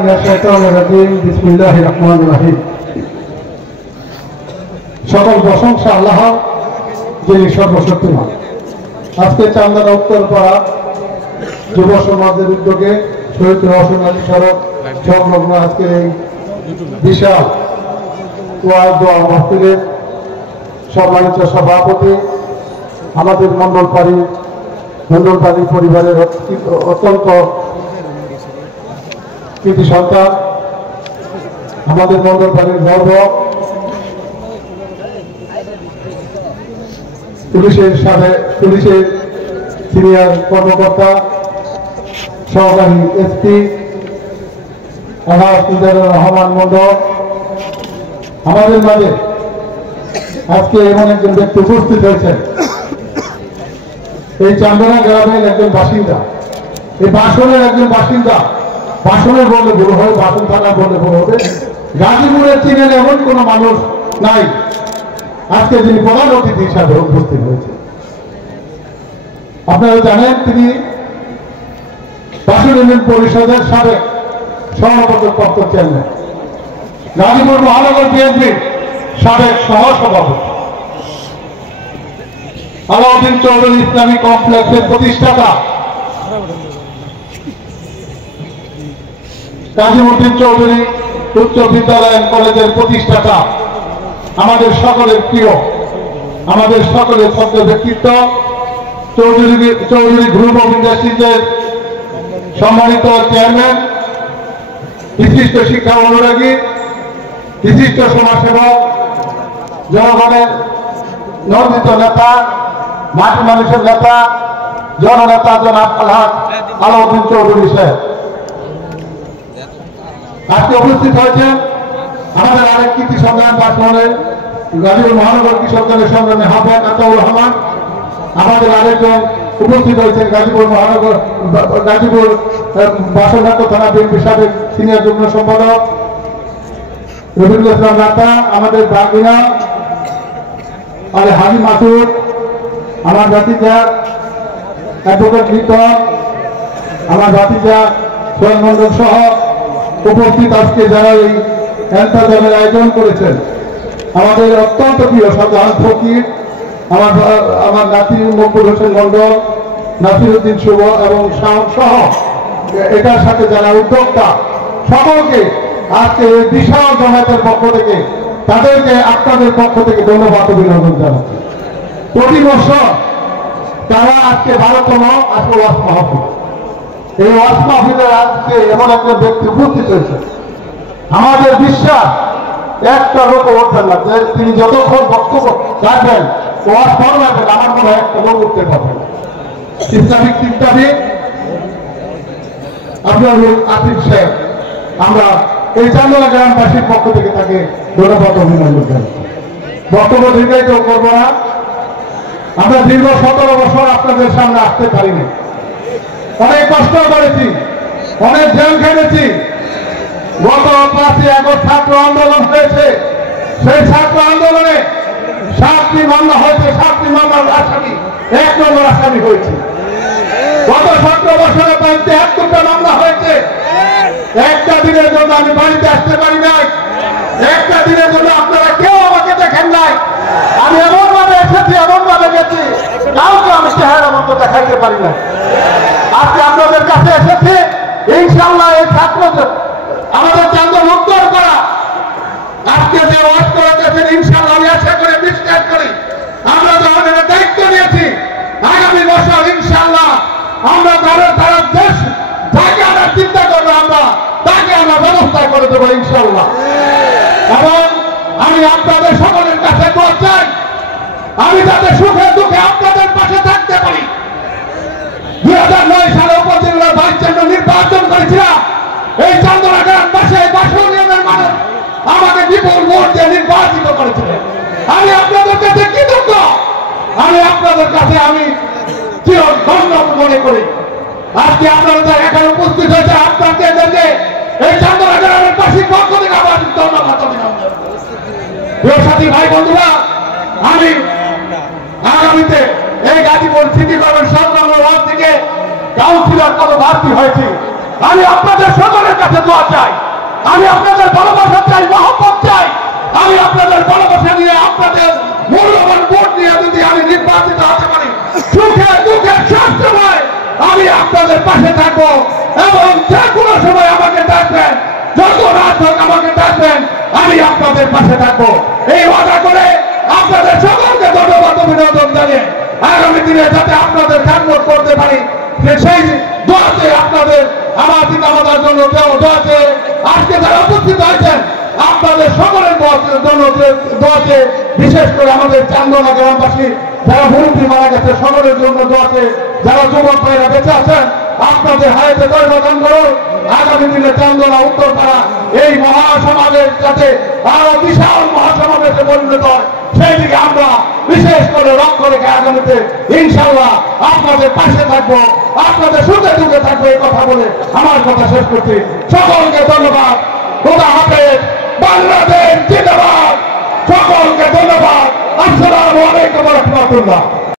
মিনাশ শাইতানির রাজিম। বিসমিল্লাহির রহমানির রহিম। সকল প্রশংসা আল্লাহ, যিনি সর্বশক্তিমান। আজকে চান্দনা উত্তরপাড়া যুব সমাজের উদ্যোগে শহীদ রওশন আলী সড়ক সংলগ্ন আজকের এই বিশাল ওয়াজ দোয়া মাহফিলের সম্মানিত সভাপতি, আমাদের মন্ডলপাড়ি পরিবারের অত্যন্ত কৃতি সন্তান, আমাদের মন্ডলপাড়ির গর্ব, পুলিশের সিনিয়র কর্মকর্তা, সহকারী এসপি রহমান মন্ডল, আমাদের মাঝে আজকে এমন একজন ব্যক্তি উপস্থিত হয়েছেন, এই চান্দনা গ্রামের একজন বাসিন্দা, এই বাসনের একজন বাসিন্দা। বাসনের বললে বড় হবে, বাসন থানা বললে বড় হবে। গাজীপুরের চিনের এমন কোন মানুষ নাই আজকে যিনি প্রধান অতিথি হিসাবে উপস্থিত হয়েছে। আপনারা জানেন তিনি বাসন ইউনিয়ন পরিষদের সাবেক সভাপতিপ্রাপ্ত চেয়ারম্যান, গাজীপুর মহানগর বিএনপির সাবেক সহসভাপতি, আলাউদ্দিন চৌধুরী ইসলামী কমপ্লেক্সের প্রতিষ্ঠাতা, কাজীমুদ্দিন চৌধুরী উচ্চ বিদ্যালয় কলেজের প্রতিষ্ঠাতা, আমাদের সকলের প্রিয়, আমাদের সকলের সত্য ব্যক্তিত্ব, চৌধুরী গ্রুপ অফ ইন্ডাস্ট্রিজের সম্মানিত চেয়ারম্যান, বিশিষ্ট শিক্ষা অনুরাগী, বিশিষ্ট সমাজসেবক, জনগণের নন্দিত নেতা, মাটি মানুষের নেতা, জননেতা জনাব আলহাজ আলাউদ্দিন চৌধুরী সাহেব আজকে উপস্থিত হয়েছেন। আমাদের আরেক কৃতি সন্ধান বাসনে গাজীপুর মহানগর কৃষক দলের সংগ্রামী হাফেজ আতাউর রহমান, আমাদের আরেকজন উপস্থিত হয়েছেন গাজীপুর বাসনঘাট থানা বিএনপি সাবেক সিনিয়র যুগ্ম সম্পাদক রফিকুল ইসলাম রাতা, আমাদের বাগিনা আরে হাজি মাসুদ, আমার ভাতিজা অ্যাডভোকেট লিটন, আমার ভাতিজা সোহেল মন্ডল সহ উপস্থিত আজকে যারা এই এন্টারটেইনমেন্টের আয়োজন করেছেন, আমাদের অত্যন্ত প্রিয় শাহজাহান ফকির, আমার নাতি মকবুল হোসেন মন্ডল, নাসিরউদ্দিন শুভ এবং শাহ সহ এটার সাথে যারা উদ্যোক্তা, সকলকে আজকে এই বিশাল জমায়েতের পক্ষ থেকে তাদেরকে আপনাদের পক্ষ থেকে ধন্যবাদ অভিনন্দন জানাচ্ছি। প্রতি বছর তারা আজকে 12তম আজকে ওয়াজ মাহফিল, এই ওয়াজ মাহফিলের আজকে এমন একটা ব্যক্তি উপস্থিত হয়েছে, আমাদের বিশ্বাস একটা লোক উঠবেন না, যে তিনি যতক্ষণ বক্তব্য রাখবেন ওয়াজ করবেন, আমার মনে হয় একটা লোক উঠতে পারবেন। ইসলামিক চিন্তাবিদ আপনার আতিফ সাহেব, আমরা এই চান্দনা গ্রামবাসীর পক্ষ থেকে তাকে ধন্যবাদ অভিনন্দন জানাচ্ছি। বক্তব্য দীর্ঘায়িত করব না, আমরা দীর্ঘ 17 বছর আপনাদের সামনে আসতে পারিনি, অনেক কষ্ট করেছি, অনেক জেল খেটেছি। গত 5ই আগস্ট ছাত্র আন্দোলন হয়েছে, সেই ছাত্র আন্দোলনে 7টি মামলা হয়েছে, 7টি মামলার আসামি 1 নম্বর আসামি হয়েছে। গত 17 বছরে 73টা মামলা হয়েছে। একটা দিনের জন্য আমি বাড়িতে আসতে পারি নাই, একটা দিনের জন্য আপনারা কেউ আমাকে দেখেন নাই। আমি এমন ভাবে এসেছি, এমন ভাবে গেছি, কাউকে আমি চেহারা মতো দেখাইতে পারি না। আজকে আপনাদের কাছে এসেছি, ইনশাআল্লাহ এই ছাত্রদের আমাদের চান্দনা উত্তর করা আজকে যে ওয়াজ করাতেছেন, ইনশাআল্লাহ আমি আশা করে বিশ্বাস করি আমরা যখন এটা দায়িত্ব নিয়েছি, আগামী বছর ইনশাআল্লাহ আমরা তারা দেশ যাকে আমরা চিন্তা করবো, আমরা তাকে আমরা ব্যবস্থা করে দেবো ইনশাআল্লাহ। এবং আমি আপনাদের সকলের কাছে দোয়া চাই, আমি যাতে সুখে দুঃখে আপনাদের পাশে থাকতে পারি। 2009 সালে উপজেলার ভাইস চেয়ারম্যান নির্বাচন করেছিলাম, এই চান্দনা গ্রামবাসী, এই বাসনের মানুষ আমাকে বিপুল ভোট দিয়ে নির্বাচিত করেছিলেন। আমি আপনাদের কাছে কৃতজ্ঞ, আমি আপনাদের কাছে আমি চিরধন্য মনে করি। আজকে আপনারা যারা এখানে উপস্থিত হয়েছে, আপনাদেরকে এই চান্দনা গ্রামের বাসীর পক্ষ থেকে আবার ধন্যবাদ অভিনন্দন। প্রিয় সাথী ভাই বন্ধুরা, আমি আগামীতে এই গাজীপুর সিটি কর্পোরেশন ওয়ার্ড থেকে কাউন্সিলর পদে প্রার্থী হয়েছি। আমি আপনাদের সকলের কাছে দোয়া চাই, আমি আপনাদের ভালোবাসা চাই, মহব্বত চাই। আমি আপনাদের ভালোবাসা নিয়ে, আপনাদের মূল্যবান ভোট নিয়ে যদি আমি নির্বাচিত হতে পারি, সুখে দুঃখে সব সময় আমি আপনাদের পাশে থাকবো এবং যে কোনো সময় আমাকে ডাকবেন, যত রাত হোক আমাকে ডাকবেন, আমি আপনাদের পাশে থাকবো। এই ওয়াদা করে আপনাদের সকলকে ধন্যবাদ অভিনন্দন জানিয়ে আগামী দিনে যাতে আপনাদের খেদমত করতে পারি সেই দোয়াতে আপনাদের আমার পিতামাতার জন্য দোয়াতে আজকে যারা উপস্থিত হয়েছেন আপনাদের সকলের জন্য দোয়াতে, বিশেষ করে আমাদের চান্দনা গ্রামবাসী যারা মুরব্বী মারা গেছে সকলের জন্য দোয়াতে, যারা যুবক ভাইরা বেঁচে আছেন আপনাদের হায়াতে দৈবদান করুন। আগামী দিনে চান্দনা উত্তরপাড়া এই মহাসমাবেশ যাতে আরো বিশাল মহাসমাবেশে পরিণত হয় সেই দিকে আমরা বিশেষ করে লক্ষ্য রেখে আগামীতে ইনশাআল্লাহ আপনাদের পাশে থাকবো, আপনাদের সুখে দুঃখে থাকবো এই কথা বলে আমার কথা শেষ করছি। সকলকে ধন্যবাদ। খোদা হাফেজ। বাংলাদেশ জিন্দাবাদ। সকলকে ধন্যবাদ। আসসালামু আলাইকুম ওয়া রাহমাতুল্লাহ।